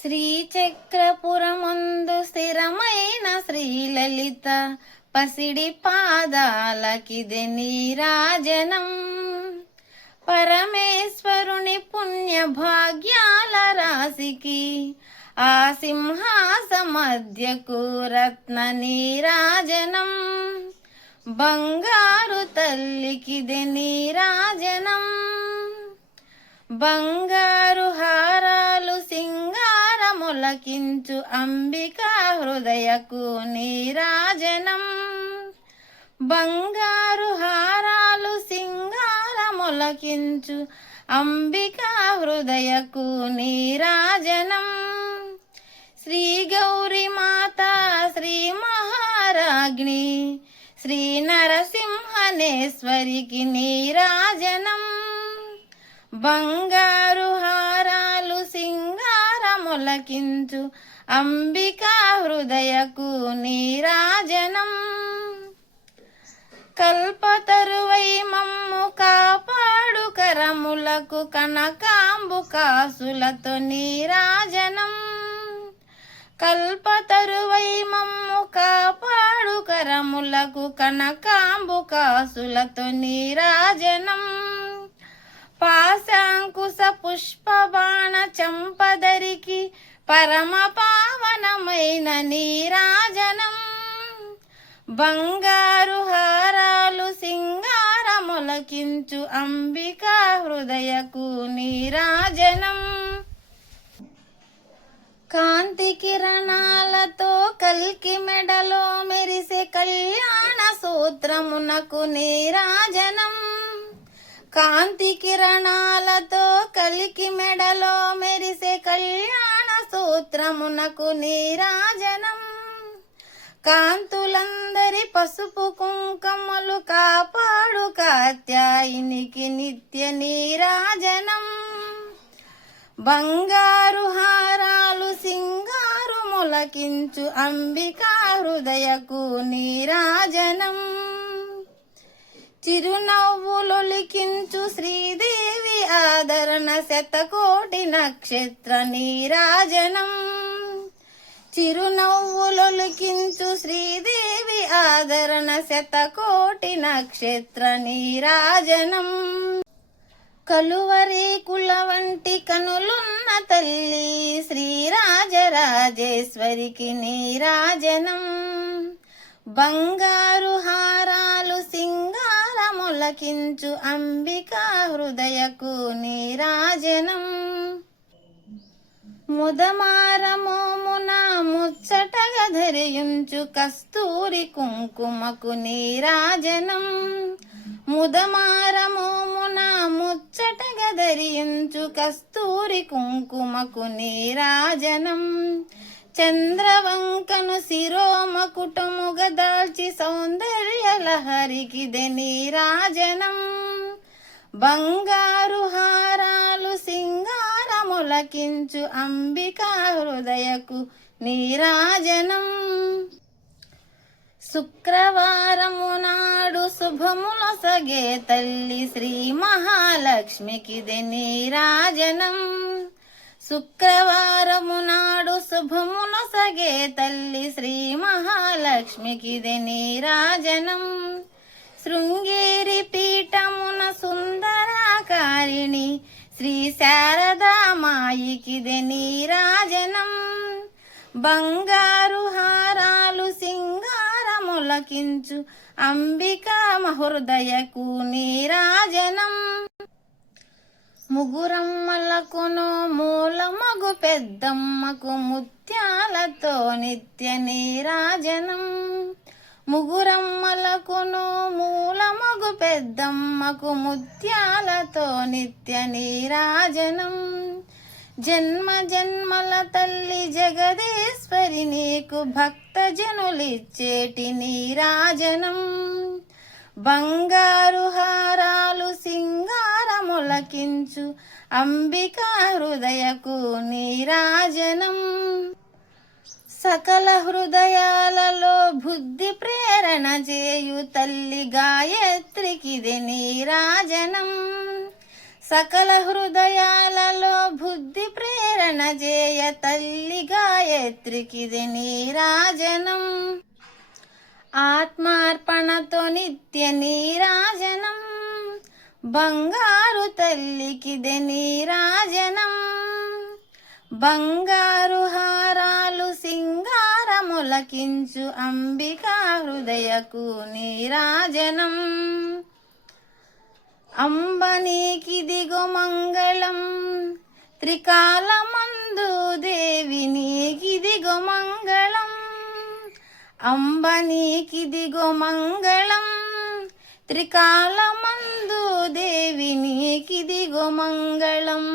శ్రీచక్రపురమందు స్థిరమైన శ్రీలలిత పసిడి పాదాలకిది నీరాజనం. పరమేశ్వరుని పుణ్య భాగ్యాల రాశికి ఆ సింహాస మధ్యకు రత్న నీరాజనం. బంగారు తల్లికిది నీరాజనం. బంగారు హారాలు సింగారములకించు అంబికా హృదయకు నీరాజనం. బంగారు హారాలు సింగారములకించు అంబికా హృదయకు నీరాజనం. శ్రీ గౌరీ మాత శ్రీ మహారాజ్ఞి శ్రీ నరసింహనేశ్వరికి నీరాజనం. బంగారు హారాలు సింగారములకించు అంబికా హృదయకు నీరాజనం. కల్పతరువై మమ్ము కాపాడు కరములకు కనకాంబు కాసులతో నీరాజనం. కల్పతరువై మమ్ము కాపాడు కరములకు కనకాంబు కాసులతో నీరాజనం. పాశాంకుశ పుష్ప బాణ చంపదరికి పరమ పావనమైన నీరాజనం. బంగారు హారాలు సింగారములకించు అంబికా హృదయకు నీరాజనం. కాంతి కిరణాలతో కల్కి మెడలో మెరిసే కళ్యాణ సూత్రమునకు నీరాజనం. కాంతి కిరణాలతో కలికి మెడలో మెరిసే కళ్యాణ సూత్రమునకు నీరాజనం. కాంతులందరి పసుపు కుంకుమలు కాపాడు కాత్యాయినికి నిత్య నీరాజనం. బంగారు హారాలు సింగారు మొలకించు అంబికా హృదయకు నీరాజనం. చిరునవ్వులొలికించు శ్రీదేవి ఆదరణ శతకోటి నక్షత్ర నీరాజనం. చిరునవ్వులొలికించు శ్రీదేవి ఆదరణ శతకోటి నక్షత్ర నీరాజనం. కలువరేకుల వంటి కనులున్న తల్లి శ్రీరాజరాజేశ్వరికి నీరాజనం. బంగారు హారాలు సింగారములకించు అంబికా హృదయకు నీరాజనం. ముదమారమోమున ముచ్చటగా ధరించు కస్తూరి కుంకుమకు నీరాజనం. ముదమారమోమున ముచ్చటగా ధరించు కస్తూరి కుంకుమకు నీరాజనం. చంద్రవంకను శిరోమకుటముగా దాల్చి సౌందర్య లహరికిదే నీరాజనం. బంగారు హారాలు సింగారములకించు అంబికా హృదయకు నీరాజనం. శుక్రవారము నాడు శుభములొసగే తల్లి శ్రీ మహాలక్ష్మికిదే నీరాజనం. శుక్రవారము నాడు శుభములొసగే తల్లి శ్రీ మహాలక్ష్మికిదే నీరాజనం. శృంగేరి పీఠమున సుందరాకారిణి శ్రీ శారదామాయికిదే నీరాజనం. బంగారు హారాలు సింగారములకించు అంబికా హృదయకు నీరాజనం. ముగురమ్మలకును మూలమగు పెద్దమ్మకు ముత్యాలతో నిత్య నీరాజనం. ముగురమ్మలకును మూలమగు పెద్దమ్మకు ముత్యాలతో నిత్య నీరాజనం. జన్మ జన్మల తల్లి జగదీశ్వరి నీకు భక్తజనులిచ్చేటి నీరాజనం. బంగారు హారాలు సింగారములకించు అంబికా హృదయకు నీరాజనం. సకల హృదయాలలో బుద్ధి ప్రేరణ చేయు తల్లి గాయత్రికిది నీరాజనం. సకల హృదయాలలో బుద్ధి ప్రేరణ చేయ తల్లి గాయత్రికిది నీరాజనం. ఆత్మార్పణతో నిత్య నీరాజనం, బంగారు తల్లికిది నీరాజనం. బంగారు హారాలు సింగారములకించు అంబికా హృదయకు నీరాజనం. అంబ నీకిదిగో మంగళం, త్రికాలమందు దేవి నీకిదిగో మంగళం. అంబ నీకిదిగో మంగళం, త్రికాలమందు దేవి నీకిదిగో మంగళం.